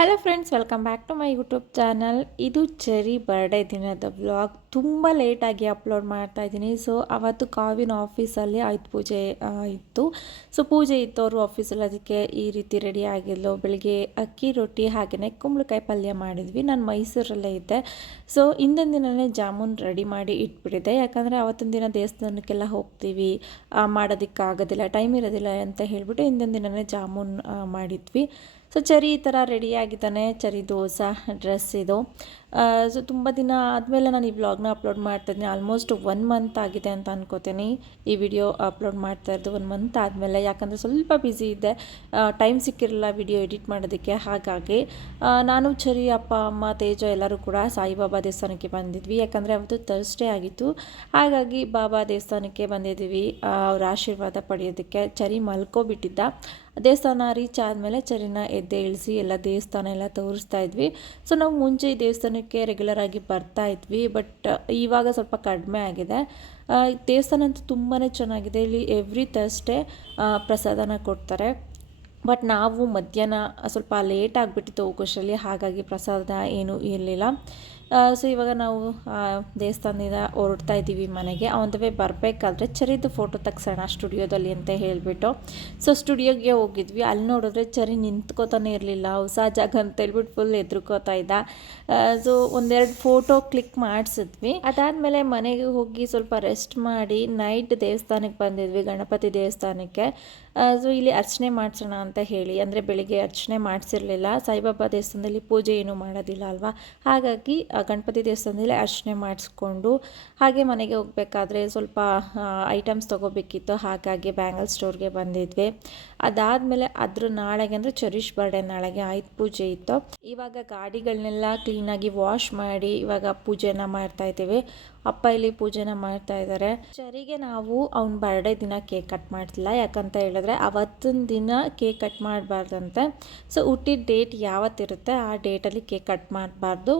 Hello friends, welcome back to my YouTube channel. ಇದು Cherry birthday ದಿನದ vlog. ತುಂಬ ಲೇಟಾಗಿ ಅಪ್ಲೋಡ್ ಮಾಡ್ತಾ ಇದ್ದೀನಿ. ಸೊ ಅವತ್ತು ಕಾವಿನ ಆಫೀಸಲ್ಲಿ ಆಯುಧ ಪೂಜೆ ಇತ್ತು. ಸೊ ಪೂಜೆ ಇತ್ತು ಅವರು ಆಫೀಸಲ್ಲಿ, ಅದಕ್ಕೆ ಈ ರೀತಿ ರೆಡಿ ಆಗಿದ್ಲು. ಬೆಳಿಗ್ಗೆ ಅಕ್ಕಿ ರೊಟ್ಟಿ ಹಾಗೆಯೇ ಕುಂಬಳಕಾಯಿ ಪಲ್ಯ ಮಾಡಿದ್ವಿ. ನಾನು ಮೈಸೂರಲ್ಲೇ ಇದ್ದೆ. ಸೊ ಹಿಂದಿನ ದಿನವೇ ಜಾಮೂನ್ ರೆಡಿ ಮಾಡಿ ಇಟ್ಬಿಟ್ಟಿದ್ದೆ. ಯಾಕಂದರೆ ಅವತ್ತಿನ ದಿನ ದೇವಸ್ಥಾನಕ್ಕೆಲ್ಲ ಹೋಗ್ತೀವಿ, ಮಾಡೋದಕ್ಕಾಗೋದಿಲ್ಲ, ಟೈಮ್ ಇರೋದಿಲ್ಲ ಅಂತ ಹೇಳಿಬಿಟ್ಟು ಹಿಂದಿನ ದಿನವೇ ಜಾಮೂನ್ ಮಾಡಿದ್ವಿ. ಸೊ ಚರಿ ಈ ಥರ ರೆಡಿಯಾಗಿದ್ದಾನೆ. ಚರಿದು ಹೊಸ ಡ್ರೆಸ್ ಇದು. ಸೊ ತುಂಬ ದಿನ ಆದಮೇಲೆ ನಾನು ಈ ವ್ಲಾಗ್ನ ಅಪ್ಲೋಡ್ ಮಾಡ್ತಾಯಿದ್ದೀನಿ. ಆಲ್ಮೋಸ್ಟ್ 1 ಮಂತ್ ಆಗಿದೆ ಅಂತ ಅನ್ಕೋತೀನಿ ಈ ವಿಡಿಯೋ ಅಪ್ಲೋಡ್ ಮಾಡ್ತಾ ಇರೋದು. 1 ಮಂತ್ ಆದಮೇಲೆ, ಯಾಕಂದರೆ ಸ್ವಲ್ಪ ಬ್ಯುಸಿ ಇದ್ದೆ, ಟೈಮ್ ಸಿಕ್ಕಿರಲಿಲ್ಲ ವಿಡಿಯೋ ಎಡಿಟ್ ಮಾಡೋದಕ್ಕೆ. ಹಾಗಾಗಿ ನಾನು ಚರಿ, ಅಪ್ಪ, ಅಮ್ಮ, ತೇಜ ಎಲ್ಲರೂ ಕೂಡ ಸಾಯಿಬಾಬಾ ದೇವಸ್ಥಾನಕ್ಕೆ ಬಂದಿದ್ವಿ. ಯಾಕಂದರೆ ಅವತ್ತು ಥರ್ಸ್ಡೇ ಆಗಿತ್ತು. ಹಾಗಾಗಿ ಬಾಬಾ ದೇವಸ್ಥಾನಕ್ಕೆ ಬಂದಿದ್ದೀವಿ ಅವ್ರ ಆಶೀರ್ವಾದ ಪಡೆಯೋದಕ್ಕೆ. ಚರಿ ಮಲ್ಕೊಬಿಟ್ಟಿದ್ದ. ದೇವಸ್ಥಾನ ರೀಚ್ ಆದಮೇಲೆ ಚರಿನ ಎದ್ದೆ ಇಳಿಸಿ ಎಲ್ಲ ದೇವಸ್ಥಾನ ಎಲ್ಲ ತೋರಿಸ್ತಾ ಇದ್ವಿ. ಸೊ ನಾವು ಮುಂಚೆ ಈ ದೇವಸ್ಥಾನಕ್ಕೆ ರೆಗ್ಯುಲರ್ ಆಗಿ ಬರ್ತಾ ಇದ್ವಿ, ಬಟ್ ಇವಾಗ ಸ್ವಲ್ಪ ಕಡಿಮೆ ಆಗಿದೆ. ದೇವಸ್ಥಾನ ಅಂತೂ ತುಂಬಾ ಚೆನ್ನಾಗಿದೆ. ಇಲ್ಲಿ ಎವ್ರಿ ಥರ್ಸ್ಡೇ ಪ್ರಸಾದನ ಕೊಡ್ತಾರೆ. ಬಟ್ ನಾವು ಮಧ್ಯಾಹ್ನ ಸ್ವಲ್ಪ ಲೇಟ್ ಆಗಿಬಿಟ್ಟಿತ್ತು ಹೋಗೋಷ್ಟರಲ್ಲಿ, ಹಾಗಾಗಿ ಪ್ರಸಾದ ಏನೂ ಇರಲಿಲ್ಲ. ಸೊ ಇವಾಗ ನಾವು ದೇವಸ್ಥಾನದಿಂದ ಹೊರಡ್ತಾ ಇದ್ದೀವಿ ಮನೆಗೆ. ಅವನವೇ ಬರಬೇಕಾದ್ರೆ ಚರಿದು ಫೋಟೋ ತೆಗ್ಸೋಣ ಸ್ಟುಡಿಯೋದಲ್ಲಿ ಅಂತ ಹೇಳಿಬಿಟ್ಟು ಸೊ ಸ್ಟುಡಿಯೋಗೆ ಹೋಗಿದ್ವಿ. ಅಲ್ಲಿ ನೋಡಿದ್ರೆ ಚರಿ ನಿಂತ್ಕೋತಾನೆ ಇರಲಿಲ್ಲ. ಹೊಸ ಜಾಗ ಅಂತ ಹೇಳ್ಬಿಟ್ಟು ಫುಲ್ ಎದುರ್ಕೋತಾ ಇದ್ದ. ಸೊ ಒಂದೆರಡು ಫೋಟೋ ಕ್ಲಿಕ್ ಮಾಡಿಸಿದ್ವಿ. ಅದಾದಮೇಲೆ ಮನೆಗೆ ಹೋಗಿ ಸ್ವಲ್ಪ ರೆಸ್ಟ್ ಮಾಡಿ ನೈಟ್ ದೇವಸ್ಥಾನಕ್ಕೆ ಬಂದಿದ್ವಿ, ಗಣಪತಿ ದೇವಸ್ಥಾನಕ್ಕೆ. ಸೊ ಇಲ್ಲಿ ಅರ್ಚನೆ ಮಾಡಿಸೋಣ ಅಂತ ಹೇಳಿ, ಅಂದರೆ ಬೆಳಿಗ್ಗೆ ಅರ್ಚನೆ ಮಾಡಿಸಿರಲಿಲ್ಲ. ಸಾಯಿಬಾಬಾ ದೇವಸ್ಥಾನದಲ್ಲಿ ಪೂಜೆ ಏನೂ ಮಾಡೋದಿಲ್ಲ ಅಲ್ವಾ, ಹಾಗಾಗಿ ಗಣಪತಿ ದೇವಸ್ಥಾನದಲ್ಲಿ ಅರ್ಚನೆ ಮಾಡಿಸ್ಕೊಂಡು ಹಾಗೆ ಮನೆಗೆ ಹೋಗಬೇಕಾದ್ರೆ ಸ್ವಲ್ಪ ಐಟಮ್ಸ್ ತೊಗೋಬೇಕಿತ್ತು. ಹಾಗಾಗಿ ಬ್ಯಾಂಗಲ್ ಸ್ಟೋರ್ಗೆ ಬಂದಿದ್ವಿ. ಅದಾದಮೇಲೆ ನಾಳೆಗೆ ಅಂದರೆ ಚರೀಶ್ ಬರ್ಡೇ ನಾಳೆಗೆ ಆಯುಧ ಪೂಜೆ ಇತ್ತು. ಇವಾಗ ಗಾಡಿಗಳನ್ನೆಲ್ಲ ಕ್ಲೀನಾಗಿ ವಾಶ್ ಮಾಡಿ ಇವಾಗ ಪೂಜೆನ ಮಾಡ್ತಾ ಇದ್ದೀವಿ. ಅಪ್ಪ ಇಲ್ಲಿ ಪೂಜೆನ ಮಾಡ್ತಾ ಇದ್ದಾರೆ. ಚರಿಗೆ ನಾವು ಅವ್ನ ಬರ್ಡೇ ದಿನ ಕೇಕ್ ಕಟ್ ಮಾಡ್ತಿಲ್ಲ. ಯಾಕಂತ ಹೇಳಿದ್ರೆ ಅವತ್ತಿನ ದಿನ ಕೇಕ್ ಕಟ್ ಮಾಡಬಾರ್ದಂತೆ. ಸೊ ಹುಟ್ಟಿದ ಡೇಟ್ ಯಾವತ್ತಿರುತ್ತೆ ಆ ಡೇಟಲ್ಲಿ ಕೇಕ್ ಕಟ್ ಮಾಡಬಾರ್ದು.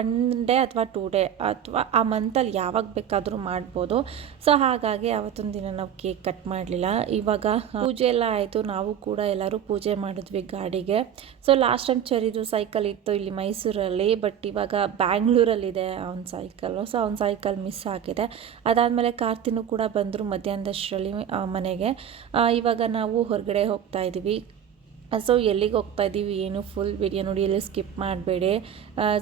ಒನ್ ಡೇ ಅಥವಾ 2 ಡೇ ಅಥವಾ ಆ ಮಂತಲ್ಲಿ ಯಾವಾಗ ಬೇಕಾದರೂ ಮಾಡ್ಬೋದು. ಸೊ ಹಾಗಾಗಿ ಅವತ್ತಿನ ದಿನ ನಾವು ಕೇಕ್ ಕಟ್ ಮಾಡಲಿಲ್ಲ. ಇವಾಗ ಪೂಜೆ ಎಲ್ಲ ಆಯಿತು. ನಾವು ಕೂಡ ಎಲ್ಲರೂ ಪೂಜೆ ಮಾಡಿದ್ವಿ ಗಾಡಿಗೆ. ಸೊ ಲಾಸ್ಟ್ ಟೈಮ್ ಚರಿದು ಸೈಕಲ್ ಇತ್ತು ಇಲ್ಲಿ ಮೈಸೂರಲ್ಲಿ, ಬಟ್ ಇವಾಗ ಬ್ಯಾಂಗ್ಳೂರಲ್ಲಿದೆ ಅವನ ಸೈಕಲ್ಲು. ಸೊ ಅವ್ನ ಸೈಕಲ್ ಮಿಸ್ ಆಗಿದೆ. ಅದಾದಮೇಲೆ ಕಾರ್ತಿನೂ ಕೂಡ ಬಂದರು ಮಧ್ಯಾಹ್ನದಷ್ಟರಲ್ಲಿ ಮನೆಗೆ. ಇವಾಗ ನಾವು ಹೊರಗಡೆ ಹೋಗ್ತಾ ಇದ್ದೀವಿ. ಸೊ ಎಲ್ಲಿಗೆ ಹೋಗ್ತಾ ಇದ್ದೀವಿ ಏನು ಫುಲ್ ವಿಡಿಯೋ ನೋಡಿ, ಎಲ್ಲಿ ಸ್ಕಿಪ್ ಮಾಡಬೇಡಿ.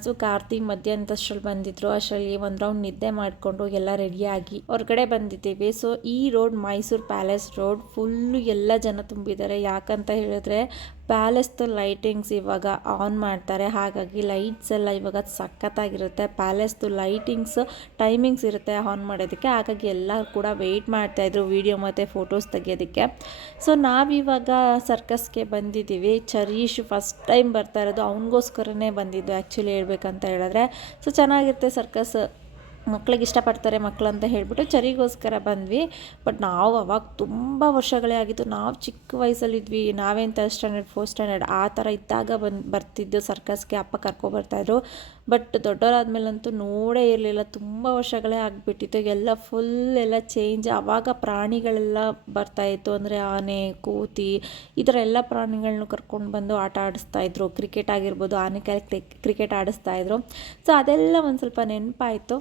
ಸೊ ಕಾರ್ತಿ ಮಧ್ಯಾಹ್ನದಷ್ಟರಲ್ಲಿ ಬಂದಿದ್ದರು. ಅಷ್ಟರಲ್ಲಿ ಒಂದು ರೌಂಡ್ ನಿದ್ದೆ ಮಾಡಿಕೊಂಡು ಎಲ್ಲ ರೆಡಿಯಾಗಿ ಹೊರಗಡೆ ಬಂದಿದ್ದೀವಿ. ಸೊ ಈ road Mysuru palace road full ಎಲ್ಲ ಜನ ತುಂಬಿದ್ದಾರೆ. ಯಾಕಂತ ಹೇಳಿದ್ರೆ ಪ್ಯಾಲೇಸ್ದು ಲೈಟಿಂಗ್ಸ್ ಇವಾಗ ಆನ್ ಮಾಡ್ತಾರೆ. ಹಾಗಾಗಿ ಲೈಟ್ಸ್ ಎಲ್ಲ ಇವಾಗ ಸಖತ್ತಾಗಿರುತ್ತೆ. ಪ್ಯಾಲೇಸ್ದು ಲೈಟಿಂಗ್ಸ್ ಟೈಮಿಂಗ್ಸ್ ಇರುತ್ತೆ ಆನ್ ಮಾಡೋದಕ್ಕೆ. ಹಾಗಾಗಿ ಎಲ್ಲ ಕೂಡ ವೆಯ್ಟ್ ಮಾಡ್ತಾಯಿದ್ರು ವಿಡಿಯೋ ಮತ್ತು ಫೋಟೋಸ್ ತೆಗಿಯೋದಕ್ಕೆ. ಸೊ ನಾವಿವಾಗ ಸರ್ಕಸ್ಗೆ ಬಂದಿದ್ದೀವಿ. ಚರೀಶ್ ಫಸ್ಟ್ ಟೈಮ್ ಬರ್ತಾ ಇರೋದು, ಅವನಿಗೋಸ್ಕರನೇ ಬಂದಿದ್ದು ಆ್ಯಕ್ಚುಲಿ ಹೇಳ್ಬೇಕಂತ ಹೇಳಿದ್ರೆ. ಸೊ ಚೆನ್ನಾಗಿರುತ್ತೆ ಸರ್ಕಸ್, ಮಕ್ಳಿಗೆ ಇಷ್ಟಪಡ್ತಾರೆ ಮಕ್ಕಳು ಅಂತ ಹೇಳಿಬಿಟ್ಟು ಚರಿಗೋಸ್ಕರ ಬಂದ್ವಿ. ಬಟ್ ನಾವು ಅವಾಗ ತುಂಬ ವರ್ಷಗಳೇ ಆಗಿತ್ತು. ನಾವು ಚಿಕ್ಕ ವಯಸ್ಸಲ್ಲಿದ್ವಿ, ನಾವೇನು 3rd ಸ್ಟ್ಯಾಂಡರ್ಡ್ 4th ಸ್ಟ್ಯಾಂಡರ್ಡ್ ಆ ಥರ ಇದ್ದಾಗ ಬರ್ತಿದ್ದು ಸರ್ಕಸ್ಗೆ. ಅಪ್ಪ ಕರ್ಕೊಬರ್ತಾಯಿದ್ರು. ಬಟ್ ದೊಡ್ಡವರಾದ್ಮೇಲಂತೂ ನೋಡೇ ಇರಲಿಲ್ಲ. ತುಂಬ ವರ್ಷಗಳೇ ಆಗಿಬಿಟ್ಟಿತ್ತು. ಎಲ್ಲ ಫುಲ್ ಎಲ್ಲ ಚೇಂಜ್. ಆವಾಗ ಪ್ರಾಣಿಗಳೆಲ್ಲ ಬರ್ತಾಯಿತ್ತು, ಅಂದರೆ ಆನೆ, ಕೋತಿ ಈ ಥರ ಎಲ್ಲ ಪ್ರಾಣಿಗಳನ್ನೂ ಕರ್ಕೊಂಡು ಬಂದು ಆಟ ಆಡಿಸ್ತಾಯಿದ್ರು. ಕ್ರಿಕೆಟ್ ಆಗಿರ್ಬೋದು, ಆನೆ ಕೈಲಿ ಕ್ರಿಕೆಟ್ ಆಡಿಸ್ತಾಯಿದ್ರು. ಸೊ ಅದೆಲ್ಲ ಒಂದು ಸ್ವಲ್ಪ ನೆನಪಾಯಿತು.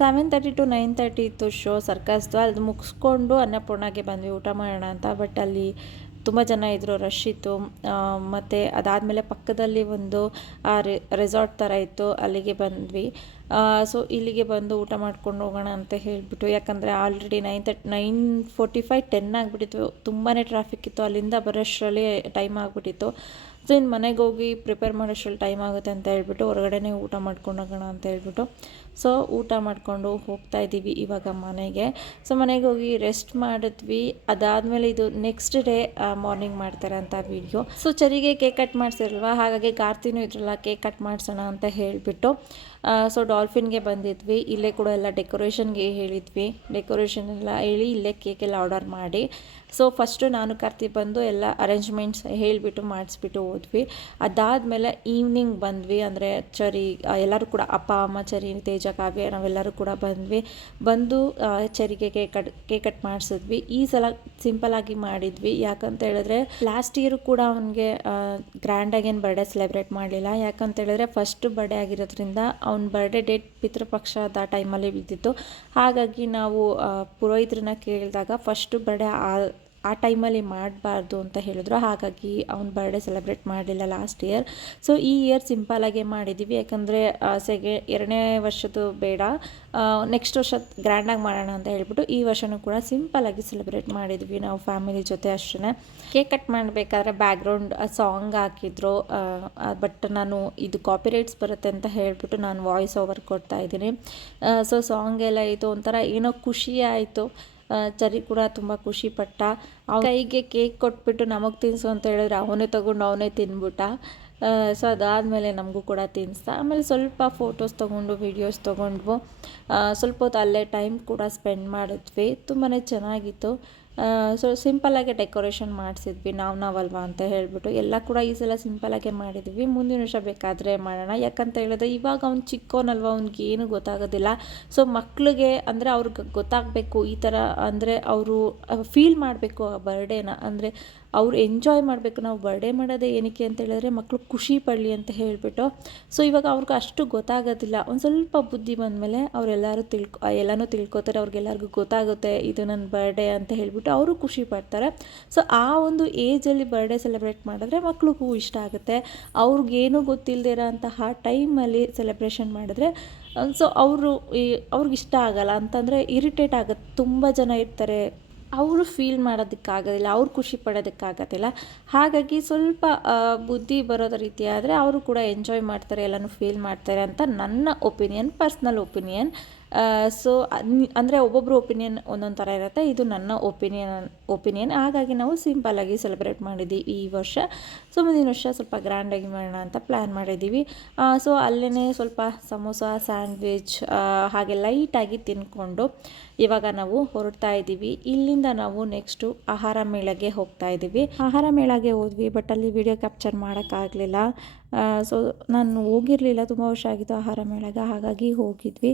$7:30 to 9:30 ಇತ್ತು ಶೋ ಸರ್ಕಸ್ದು. ಅದು ಮುಗಿಸ್ಕೊಂಡು ಅನ್ನಪೂರ್ಣಗೆ ಬಂದ್ವಿ ಊಟ ಮಾಡೋಣ ಅಂತ. ಬಟ್ ಅಲ್ಲಿ ತುಂಬ ಜನ ಇದ್ದರು, ರಶ್ ಇತ್ತು. ಮತ್ತು ಅದಾದಮೇಲೆ ಪಕ್ಕದಲ್ಲಿ ಒಂದು ರೆಸಾರ್ಟ್ ಥರ ಇತ್ತು, ಅಲ್ಲಿಗೆ ಬಂದ್ವಿ. ಸೊ ಇಲ್ಲಿಗೆ ಬಂದು ಊಟ ಮಾಡ್ಕೊಂಡು ಹೋಗೋಣ ಅಂತ ಹೇಳಿಬಿಟ್ಟು, ಯಾಕಂದರೆ ಆಲ್ರೆಡಿ 9:45 10 ಆಗಿಬಿಟ್ಟಿತ್ತು. ತುಂಬಾ ಟ್ರಾಫಿಕ್ ಇತ್ತು, ಅಲ್ಲಿಂದ ಬರೋಷ್ಟರಲ್ಲಿ ಟೈಮ್ ಆಗಿಬಿಟ್ಟಿತ್ತು. ಸೊ ಇನ್ನು ಮನೆಗೆ ಹೋಗಿ ಪ್ರಿಪೇರ್ ಮಾಡೋಷ್ಟರಲ್ಲಿ ಟೈಮ್ ಆಗುತ್ತೆ ಅಂತ ಹೇಳ್ಬಿಟ್ಟು ಹೊರಗಡೆನೇ ಊಟ ಮಾಡ್ಕೊಂಡು ಹೋಗೋಣ ಅಂತ ಹೇಳ್ಬಿಟ್ಟು ಸೊ ಊಟ ಮಾಡಿಕೊಂಡು ಹೋಗ್ತಾ ಇದ್ದೀವಿ ಇವಾಗ ಮನೆಗೆ. ಸೊ ಮನೆಗೆ ಹೋಗಿ ರೆಸ್ಟ್ ಮಾಡಿದ್ವಿ. ಅದಾದಮೇಲೆ ಇದು ನೆಕ್ಸ್ಟ್ ಡೇ ಮಾರ್ನಿಂಗ್ ಮಾಡ್ತಾರೆ ಅಂತ ವಿಡಿಯೋ. ಸೊ ಚರಿಗೆ ಕೇಕ್ ಕಟ್ ಮಾಡಿಸಿರಲ್ವ, ಹಾಗಾಗಿ ಕಾರ್ತಿನೂ ಇದ್ರಲ್ಲ ಕೇಕ್ ಕಟ್ ಮಾಡಿಸೋಣ ಅಂತ ಹೇಳಿಬಿಟ್ಟು ಸೊ ಡಾಲ್ಫಿನ್ಗೆ ಬಂದಿದ್ವಿ. ಇಲ್ಲೇ ಕೂಡ ಎಲ್ಲ ಡೆಕೋರೇಷನ್ಗೆ ಹೇಳಿದ್ವಿ. ಡೆಕೋರೇಷನ್ ಎಲ್ಲ ಹೇಳಿ ಇಲ್ಲೇ ಕೇಕೆಲ್ಲ ಆರ್ಡರ್ ಮಾಡಿ ಸೊ ಫಸ್ಟು ನಾನು ಕಾರ್ತಿ ಬಂದು ಎಲ್ಲ ಅರೇಂಜ್ಮೆಂಟ್ಸ್ ಹೇಳಿಬಿಟ್ಟು ಮಾಡಿಸ್ಬಿಟ್ಟು ಹೋದ್ವಿ. ಅದಾದಮೇಲೆ ಈವ್ನಿಂಗ್ ಬಂದ್ವಿ, ಅಂದರೆ ಚರಿ ಎಲ್ಲರೂ ಕೂಡ ಅಪ್ಪ ಅಮ್ಮ ಚರಿ ತೇಜ ಕಾವ್ಯ ನಾವೆಲ್ಲರೂ ಕೂಡ ಬಂದು ಚರಿಗೆ ಕೇಕ್ ಕಟ್ ಮಾಡಿಸಿದ್ವಿ. ಈ ಸಲ ಸಿಂಪಲ್ಲಾಗಿ ಮಾಡಿದ್ವಿ. ಯಾಕಂತ ಹೇಳಿದ್ರೆ ಲಾಸ್ಟ್ ಇಯರ್ ಕೂಡ ಅವನಿಗೆ ಗ್ರ್ಯಾಂಡಾಗೇನು ಬರ್ಡೇ ಸೆಲೆಬ್ರೇಟ್ ಮಾಡಲಿಲ್ಲ. ಯಾಕಂತ ಹೇಳಿದ್ರೆ ಫಸ್ಟ್ ಬರ್ಡೇ ಆಗಿರೋದ್ರಿಂದ ಅವ್ನ ಬರ್ಡೇ ಡೇಟ್ ಪಿತೃಪಕ್ಷದ ಟೈಮಲ್ಲಿ ಬಿದ್ದಿತ್ತು. ಹಾಗಾಗಿ ನಾವು ಪುರೋಹಿತರನ್ನ ಕೇಳಿದಾಗ ಫಸ್ಟ್ ಬರ್ಡೇ ಆ ಟೈಮಲ್ಲಿ ಮಾಡಬಾರ್ದು ಅಂತ ಹೇಳಿದ್ರು. ಹಾಗಾಗಿ ಅವ್ನ ಬರ್ಡೇ ಸೆಲೆಬ್ರೇಟ್ ಮಾಡಲಿಲ್ಲ ಲಾಸ್ಟ್ ಇಯರ್. ಸೊ ಈ ಇಯರ್ ಸಿಂಪಲಾಗೆ ಮಾಡಿದ್ದೀವಿ. ಯಾಕಂದರೆ ಎರಡನೇ ವರ್ಷದ್ದು ಬೇಡ, ನೆಕ್ಸ್ಟ್ ವರ್ಷ ಗ್ರ್ಯಾಂಡಾಗಿ ಮಾಡೋಣ ಅಂತ ಹೇಳ್ಬಿಟ್ಟು ಈ ವರ್ಷವೂ ಕೂಡ ಸಿಂಪಲಾಗಿ ಸೆಲೆಬ್ರೇಟ್ ಮಾಡಿದ್ವಿ ನಾವು ಫ್ಯಾಮಿಲಿ ಜೊತೆ ಅಷ್ಟೇ. ಕೇಕ್ ಕಟ್ ಮಾಡಬೇಕಾದ್ರೆ ಬ್ಯಾಕ್ಗ್ರೌಂಡ್ ಸಾಂಗ್ ಹಾಕಿದ್ರು, ಬಟ್ ನಾನು ಇದು ಕಾಪಿರೈಟ್ಸ್ ಬರುತ್ತೆ ಅಂತ ಹೇಳ್ಬಿಟ್ಟು ನಾನು ವಾಯ್ಸ್ ಓವರ್ ಕೊಡ್ತಾ ಇದ್ದೀನಿ. ಸೊ ಸಾಂಗ್ ಎಲ್ಲ ಇದು ಒಂಥರ ಏನೋ ಖುಷಿ ಆಯಿತು. ಚರಿ ಕೂಡ ತುಂಬ ಖುಷಿಪಟ್ಟ. ಕೈಗೆ ಕೇಕ್ ಕೊಟ್ಬಿಟ್ಟು ನಮಗೆ ತಿನ್ನಿಸು ಅಂತ ಹೇಳಿದ್ರೆ ಅವನೇ ತೊಗೊಂಡು ಅವನೇ ತಿಂದ್ಬಿಟ್ಟ. ಸೊ ಅದಾದಮೇಲೆ ನಮಗೂ ಕೂಡ ತಿನ್ನಿಸ್ದ. ಆಮೇಲೆ ಸ್ವಲ್ಪ ಫೋಟೋಸ್ ತೊಗೊಂಡು ವೀಡಿಯೋಸ್ ತೊಗೊಂಡ್ವು. ಸ್ವಲ್ಪ ಹೊತ್ತು ಅಲ್ಲೇ ಟೈಮ್ ಕೂಡ ಸ್ಪೆಂಡ್ ಮಾಡಿದ್ವಿ. ತುಂಬಾ ಚೆನ್ನಾಗಿತ್ತು. ಸೊ ಸಿಂಪಲ್ಲಾಗೆ ಡೆಕೋರೇಷನ್ ಮಾಡಿಸಿದ್ವಿ ನಾವಲ್ವಾ ಅಂತ ಹೇಳಿಬಿಟ್ಟು ಎಲ್ಲ ಕೂಡ ಈ ಸಲ ಸಿಂಪಲ್ಲಾಗೆ ಮಾಡಿದ್ವಿ. ಮುಂದಿನ ವರ್ಷ ಬೇಕಾದರೆ ಮಾಡೋಣ. ಯಾಕಂತ ಹೇಳಿದ್ರೆ ಇವಾಗ ಅವ್ನು ಚಿಕ್ಕವನಲ್ವ, ಅವ್ನಿಗೇನು ಗೊತ್ತಾಗೋದಿಲ್ಲ. ಸೊ ಮಕ್ಳಿಗೆ ಅಂದರೆ ಅವ್ರಿಗೆ ಗೊತ್ತಾಗಬೇಕು ಈ ಥರ, ಅಂದರೆ ಅವರು ಫೀಲ್ ಮಾಡಬೇಕು ಆ ಬರ್ಡೇನ, ಅಂದರೆ ಅವ್ರು ಎಂಜಾಯ್ ಮಾಡಬೇಕು. ನಾವು ಬರ್ಡೇ ಮಾಡೋದೇ ಏನಕ್ಕೆ ಅಂತ ಹೇಳಿದ್ರೆ ಮಕ್ಕಳು ಖುಷಿ ಪಡಲಿ ಅಂತ ಹೇಳಿಬಿಟ್ಟು. ಸೊ ಇವಾಗ ಅವ್ರಿಗೆ ಅಷ್ಟು ಗೊತ್ತಾಗೋದಿಲ್ಲ. ಒಂದು ಸ್ವಲ್ಪ ಬುದ್ಧಿ ಬಂದಮೇಲೆ ಅವರೆಲ್ಲರೂ ಎಲ್ಲನೂ ತಿಳ್ಕೊತಾರೆ. ಅವ್ರಿಗೆಲ್ಲರಿಗೂ ಗೊತ್ತಾಗುತ್ತೆ ಇದು ನನ್ನ ಬರ್ಡೇ ಅಂತ ಹೇಳಿಬಿಟ್ಟು ಅವರು ಖುಷಿ ಪಡ್ತಾರೆ. ಸೊ ಆ ಒಂದು ಏಜಲ್ಲಿ ಬರ್ಡೇ ಸೆಲೆಬ್ರೇಟ್ ಮಾಡಿದ್ರೆ ಮಕ್ಳಿಗೂ ಇಷ್ಟ ಆಗುತ್ತೆ. ಅವ್ರಿಗೇನೂ ಗೊತ್ತಿಲ್ಲದಿರೋ ಅಂತಹ ಟೈಮಲ್ಲಿ ಸೆಲೆಬ್ರೇಷನ್ ಮಾಡಿದ್ರೆ ಸೊ ಅವ್ರಿಗೆ ಇಷ್ಟ ಆಗಲ್ಲ, ಅಂತಂದರೆ ಇರಿಟೇಟ್ ಆಗುತ್ತೆ. ತುಂಬ ಜನ ಇರ್ತಾರೆ, ಅವರು ಫೀಲ್ ಮಾಡೋದಕ್ಕಾಗೋದಿಲ್ಲ, ಅವ್ರು ಖುಷಿ ಪಡೋದಕ್ಕಾಗೋದಿಲ್ಲ. ಹಾಗಾಗಿ ಸ್ವಲ್ಪ ಬುದ್ಧಿ ಬರೋದ ರೀತಿ ಆದರೆ ಅವರು ಕೂಡ ಎಂಜಾಯ್ ಮಾಡ್ತಾರೆ, ಎಲ್ಲನೂ ಫೀಲ್ ಮಾಡ್ತಾರೆ ಅಂತ ನನ್ನ ಒಪಿನಿಯನ್, ಪರ್ಸ್ನಲ್ ಒಪಿನಿಯನ್. ಸೊ ಅಂದರೆ ಒಬ್ಬೊಬ್ಬರು ಒಪಿನಿಯನ್ ಒಂದೊಂದು ಥರ ಇರುತ್ತೆ. ಇದು ನನ್ನ ಒಪಿನಿಯನ್. ಹಾಗಾಗಿ ನಾವು ಸಿಂಪಲ್ಲಾಗಿ ಸೆಲೆಬ್ರೇಟ್ ಮಾಡಿದ್ದೀವಿ ಈ ವರ್ಷ. ಸೊ ಮುಂದಿನ ವರ್ಷ ಸ್ವಲ್ಪ ಗ್ರ್ಯಾಂಡಾಗಿ ಮಾಡೋಣ ಅಂತ ಪ್ಲ್ಯಾನ್ ಮಾಡಿದ್ದೀವಿ. ಸೊ ಅಲ್ಲೇ ಸ್ವಲ್ಪ ಸಮೋಸ, ಸ್ಯಾಂಡ್ವಿಚ್ ಹಾಗೆ ಲೈಟಾಗಿ ತಿನ್ಕೊಂಡು ಇವಾಗ ನಾವು ಹೊರಡ್ತಾ ಇದ್ದೀವಿ. ಇಲ್ಲಿಂದ ನಾವು ನೆಕ್ಸ್ಟು ಆಹಾರ ಮೇಳಗೆ ಹೋಗ್ತಾ ಇದ್ದೀವಿ. ಆಹಾರ ಮೇಳಗೆ ಹೋದ್ವಿ, ಬಟ್ ಅಲ್ಲಿ ವಿಡಿಯೋ ಕ್ಯಾಪ್ಚರ್ ಮಾಡೋಕ್ಕಾಗಲಿಲ್ಲ. ಸೊ ನಾನು ಹೋಗಿರಲಿಲ್ಲ, ತುಂಬ ವರ್ಷ ಆಗಿತ್ತು ಆಹಾರ ಮೇಳಗೆ, ಹಾಗಾಗಿ ಹೋಗಿದ್ವಿ.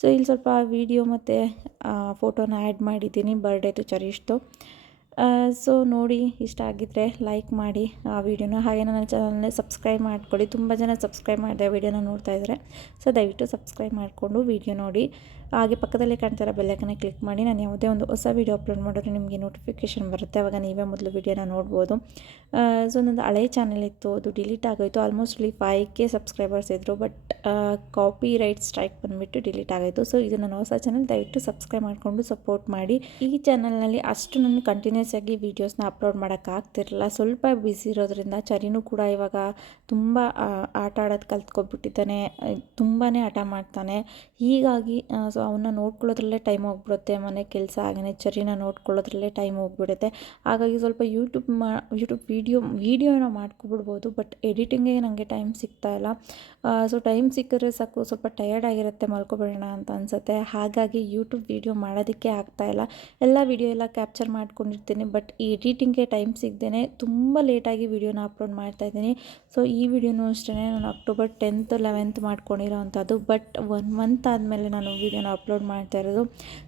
ಸೊ ಇಲ್ಲಿ ಸ್ವಲ್ಪ ವಿಡಿಯೋ ಮತ್ತು ಫೋಟೋನ ಆ್ಯಡ್ ಮಾಡಿದ್ದೀನಿ ಬರ್ಡೇದು ಚರೀಶ್ದು. ಸೊ ನೋಡಿ, ಇಷ್ಟ ಆಗಿದ್ದರೆ ಲೈಕ್ ಮಾಡಿ ಆ ವಿಡಿಯೋನ. ಹಾಗೆ ನನ್ನ ಚಾನಲ್ನ ಸಬ್ಸ್ಕ್ರೈಬ್ ಮಾಡ್ಕೊಳ್ಳಿ. ತುಂಬ ಜನ ಸಬ್ಸ್ಕ್ರೈಬ್ ಮಾಡಿದೆ ವಿಡಿಯೋನ ನೋಡ್ತಾ ಇದ್ದಾರೆ. ಸೊ ದಯವಿಟ್ಟು ಸಬ್ಸ್ಕ್ರೈಬ್ ಮಾಡಿಕೊಂಡು ವಿಡಿಯೋ ನೋಡಿ. ಹಾಗೆ ಪಕ್ಕದಲ್ಲೇ ಕಾಣ್ತಾರ ಬೆಲ್ಲೈಕನ್ನ ಕ್ಲಿಕ್ ಮಾಡಿ. ನಾನು ಯಾವುದೇ ಒಂದು ಹೊಸ ವೀಡಿಯೋ ಅಪ್ಲೋಡ್ ಮಾಡಿದ್ರೆ ನಿಮಗೆ ನೋಟಿಫಿಕೇಷನ್ ಬರುತ್ತೆ, ಆವಾಗ ನೀವೇ ಮೊದಲು ವೀಡಿಯೋನ ನೋಡ್ಬೋದು. ಸೊ ನನ್ನದು ಹಳೆ ಚಾನಲ್ ಇತ್ತು, ಅದು ಡಿಲೀಟ್ ಆಗೋಯಿತು. ಆಲ್ಮೋಸ್ಟ್ ಇಲ್ಲಿ 5K ಸಬ್ಸ್ಕ್ರೈಬರ್ಸ್ ಇದ್ದರು, ಬಟ್ ಕಾಪಿ ರೈಟ್ ಸ್ಟ್ರೈಕ್ ಬಂದುಬಿಟ್ಟು ಡಿಲೀಟ್ ಆಗೋಯಿತು. ಸೊ ಇದು ನನ್ನ ಹೊಸ ಚಾನಲ್, ದಯವಿಟ್ಟು ಸಬ್ಸ್ಕ್ರೈಬ್ ಮಾಡಿಕೊಂಡು ಸಪೋರ್ಟ್ ಮಾಡಿ. ಈ ಚಾನಲ್ನಲ್ಲಿ ಅಷ್ಟು ನಾನು ಕಂಟಿನ್ಯೂಸ್ ಆಗಿ ವೀಡಿಯೋಸ್ನ ಅಪ್ಲೋಡ್ ಮಾಡೋಕ್ಕಾಗ್ತಿರಲಿಲ್ಲ, ಸ್ವಲ್ಪ ಬ್ಯುಸಿ ಇರೋದ್ರಿಂದ. ಚರಿನೂ ಕೂಡ ಇವಾಗ ತುಂಬ ಆಟ ಆಡೋದು ಕಲ್ತ್ಕೊಬಿಟ್ಟಿದ್ದಾನೆ, ತುಂಬಾ ಹಠ ಮಾಡ್ತಾನೆ. ಹೀಗಾಗಿ ಸೊ ಅವನ್ನ ನೋಡ್ಕೊಳ್ಳೋದ್ರಲ್ಲೇ ಟೈಮ್ ಹೋಗ್ಬಿಡುತ್ತೆ, ಮನೆ ಕೆಲಸ ಹಾಗೆಯೇ ಚರಿನ ನೋಡ್ಕೊಳ್ಳೋದ್ರಲ್ಲೇ ಟೈಮ್ ಹೋಗ್ಬಿಡುತ್ತೆ. ಹಾಗಾಗಿ ಸ್ವಲ್ಪ ಯೂಟ್ಯೂಬ್ ವೀಡಿಯೋನ ಮಾಡ್ಕೊಬಿಡ್ಬೋದು, ಬಟ್ ಎಡಿಟಿಂಗಿಗೆ ನನಗೆ ಟೈಮ್ ಸಿಗ್ತಾಯಿಲ್ಲ. ಸೊ ಟೈಮ್ ಸಿಕ್ಕಿದ್ರೆ ಸಾಕು, ಸ್ವಲ್ಪ ಟಯರ್ಡ್ ಆಗಿರುತ್ತೆ, ಮಲ್ಕೊಬೇಡೋಣ ಅಂತ ಅನಿಸುತ್ತೆ. ಹಾಗಾಗಿ ಯೂಟ್ಯೂಬ್ ವೀಡಿಯೋ ಮಾಡೋದಕ್ಕೆ ಆಗ್ತಾಯಿಲ್ಲ. ಎಲ್ಲ ವೀಡಿಯೋ ಎಲ್ಲ ಕ್ಯಾಪ್ಚರ್ ಮಾಡ್ಕೊಂಡಿರ್ತೀನಿ, ಬಟ್ ಈ ಎಡಿಟಿಂಗ್ಗೆ ಟೈಮ್ ಸಿಗದೇ ತುಂಬ ಲೇಟಾಗಿ ವೀಡಿಯೋನ ಅಪ್ಲೋಡ್ ಮಾಡ್ತಾಯಿದ್ದೀನಿ. ಸೊ ಈ ವಿಡಿಯೋನೂ ಅಷ್ಟೇ ನಾನು October 10th 11th ಮಾಡ್ಕೊಂಡಿರೋ ಅಂಥದ್ದು, ಬಟ್ 1 month ಆದಮೇಲೆ ನಾನು ವೀಡಿಯೋನ ಅಪ್ಲೋಡ್ ಮಾಡ್ತಾ ಇರೋದು.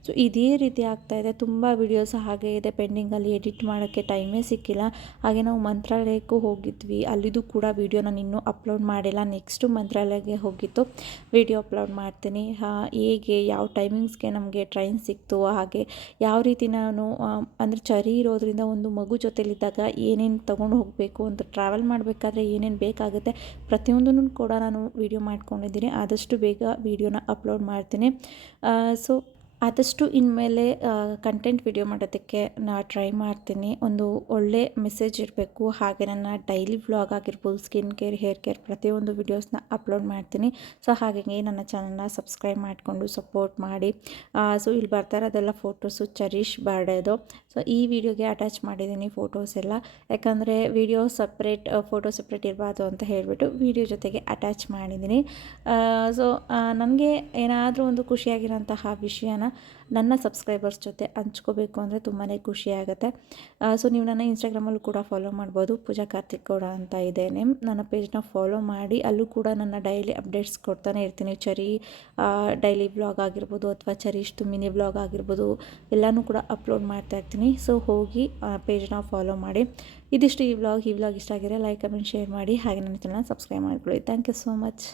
ಸೊ ಇದೇ ರೀತಿ ಆಗ್ತಾಯಿದೆ. ತುಂಬ ವೀಡಿಯೋಸ್ ಹಾಗೆ ಇದೆ ಪೆಂಡಿಂಗಲ್ಲಿ, ಎಡಿಟ್ ಮಾಡೋಕ್ಕೆ ಟೈಮೇ ಸಿಕ್ಕಿಲ್ಲ. ಹಾಗೆ ನಾವು ಮಂತ್ರಾಲಯಕ್ಕೂ ಹೋಗಿದ್ವಿ, ಅಲ್ಲಿದ್ದು ಕೂಡ ವೀಡಿಯೋ ನಾನು ಇನ್ನೂ ಅಪ್ಲೋಡ್ ಮಾಡಿಲ್ಲ. ನೆಕ್ಸ್ಟು ಮಂತ್ರಾಲಯಕ್ಕೆ ಹೋಗಿತ್ತು, ವೀಡಿಯೋ ಅಪ್ಲೋಡ್ ಮಾಡ್ತೀನಿ. ಹೇಗೆ ಯಾವ ಟೈಮಿಂಗ್ಸ್ಗೆ ನಮಗೆ ಟ್ರೈನ್ ಸಿಕ್ತು, ಹಾಗೆ ಯಾವ ರೀತಿ ನಾನು ಅಂದರೆ ಚರಿ ಇರೋದ್ರಿಂದ ಒಂದು ಮಗು ಜೊತೆಲಿದ್ದಾಗ ಏನೇನು ತೊಗೊಂಡು ಹೋಗಬೇಕು ಅಂತ ಟ್ರಾವೆಲ್ ಮಾಡಬೇಕಾದ್ರೆ ಏನೇನು ಬೇಕಾಗುತ್ತೆ ಪ್ರತಿಯೊಂದನ್ನು ಕೂಡ ನಾನು ವೀಡಿಯೋ ಮಾಡ್ಕೊಂಡಿದ್ದೀನಿ. ಆದಷ್ಟು ಬೇಗ ವೀಡಿಯೋನ ಅಪ್ಲೋಡ್ ಮಾಡ್ತೀನಿ. ಸೊ ಆದಷ್ಟು ಇನ್ಮೇಲೆ ಕಂಟೆಂಟ್ ವಿಡಿಯೋ ಮಾಡೋದಕ್ಕೆ ಟ್ರೈ ಮಾಡ್ತೀನಿ. ಒಂದು ಒಳ್ಳೆ ಮೆಸೇಜ್ ಇರಬೇಕು. ಹಾಗೆ ನನ್ನ ಡೈಲಿ ವ್ಲಾಗ್ ಆಗಿರ್ಬೋದು, ಸ್ಕಿನ್ ಕೇರ್, ಹೇರ್ ಕೇರ್ ಪ್ರತಿಯೊಂದು ವೀಡಿಯೋಸ್ನ ಅಪ್ಲೋಡ್ ಮಾಡ್ತೀನಿ. ಸೊ ಹಾಗಾಗಿ ನನ್ನ ಚಾನಲ್ನ ಸಬ್ಸ್ಕ್ರೈಬ್ ಮಾಡಿಕೊಂಡು ಸಪೋರ್ಟ್ ಮಾಡಿ. ಸೊ ಇಲ್ಲಿ ಬರ್ತಾ ಇರೋದೆಲ್ಲ ಫೋಟೋಸು ಚರೀಶ್ ಬರ್ಡೇದು. ಸೊ ಈ ವಿಡಿಯೋಗೆ ಅಟ್ಯಾಚ್ ಮಾಡಿದ್ದೀನಿ ಫೋಟೋಸ್ ಎಲ್ಲ. ಯಾಕಂದರೆ ವಿಡಿಯೋ ಸಪ್ರೇಟ್ ಫೋಟೋ ಸಪ್ರೇಟ್ ಇರಬಾರ್ದು ಅಂತ ಹೇಳಿಬಿಟ್ಟು ವಿಡಿಯೋ ಜೊತೆಗೆ ಅಟ್ಯಾಚ್ ಮಾಡಿದ್ದೀನಿ. ಸೊ ನನಗೆ ಏನಾದರೂ ಒಂದು ಖುಷಿಯಾಗಿರೋಂತಹ ವಿಷಯನ ನನ್ನ ಸಬ್ಸ್ಕ್ರೈಬರ್ಸ್ ಜೊತೆ ಹಂಚ್ಕೋಬೇಕು ಅಂದರೆ ತುಂಬಾ ಖುಷಿಯಾಗುತ್ತೆ. ಸೊ ನೀವು ನನ್ನ ಇನ್ಸ್ಟಾಗ್ರಾಮಲ್ಲೂ ಕೂಡ ಫಾಲೋ ಮಾಡ್ಬೋದು. ಪೂಜಾ ಕಾರ್ತಿಕ್ ಗೌಡ ಅಂತ ಇದೆ ನೇಮ್. ನನ್ನ ಪೇಜ್ನ ಫಾಲೋ ಮಾಡಿ. ಅಲ್ಲೂ ಕೂಡ ನನ್ನ ಡೈಲಿ ಅಪ್ಡೇಟ್ಸ್ ಕೊಡ್ತಾನೆ ಇರ್ತೀನಿ. ಡೈಲಿ ವ್ಲಾಗ್ ಆಗಿರ್ಬೋದು ಅಥವಾ ಚರೀಶ್ದು ಮಿನಿ ವ್ಲಾಗ್ ಆಗಿರ್ಬೋದು ಎಲ್ಲನೂ ಕೂಡ ಅಪ್ಲೋಡ್ ಮಾಡ್ತಾ ಇರ್ತೀನಿ. ಸೊ ಹೋಗಿ ಪೇಜ್ನ ಫಾಲೋ ಮಾಡಿ. ಇದಿಷ್ಟು ಈ ವ್ಲಾಗ್ ಇಷ್ಟ ಆಗಿರೋ ಲೈಕ್ ಕಮೆಂಟ್ ಶೇರ್ ಮಾಡಿ. ಹಾಗೆ ನನ್ನ ಚಾನಲ್ನ ಸಬ್ಸ್ಕ್ರೈಬ್ ಮಾಡ್ಕೊಳ್ಳಿ. Thank you so much.